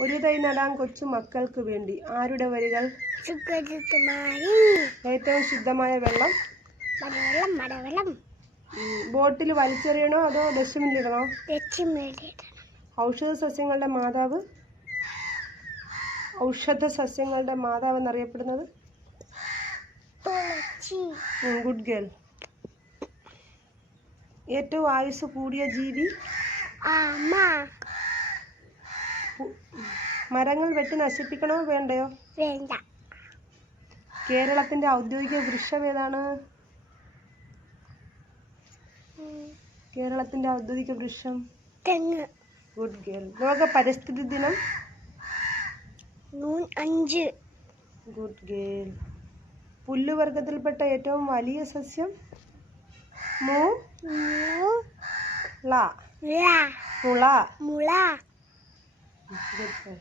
ഒരു തൈ നടാൻ കൊച്ചു മക്കൾക്ക് വേണ്ടി. ആരുടെ വരികൾ? ഏറ്റവും ശുദ്ധമായ വെള്ളം. ബോട്ടിൽ വലിച്ചെറിയണോ അതോ ഡസ്റ്റ്ബിന്നിലിടണോ? ഔഷധ സസ്യങ്ങളുടെ മാതാവ്. ഔഷധ സസ്യങ്ങളുടെ മാതാവ് എന്നറിയപ്പെടുന്നത്? Good girl. ഏറ്റവും ആയുസ് കൂടിയ ജീവി. മരങ്ങൾ വെട്ടി നശിപ്പിക്കണോ വേണ്ടയോ? വേണ്ട. കേരളത്തിന്റെ ഔദ്യോഗിക വൃക്ഷം ഏതാണ്? കേരളത്തിന്റെ ഔദ്യോഗിക വൃക്ഷം തെങ്ങ്. Good girl. ലോക പരിസ്ഥിതി ദിനം ജൂൺ 5. Good girl. പുല്ലുവർഗത്തിൽപ്പെട്ട ഏറ്റവും വലിയ സസ്യം? മുള. മുള. Good girl.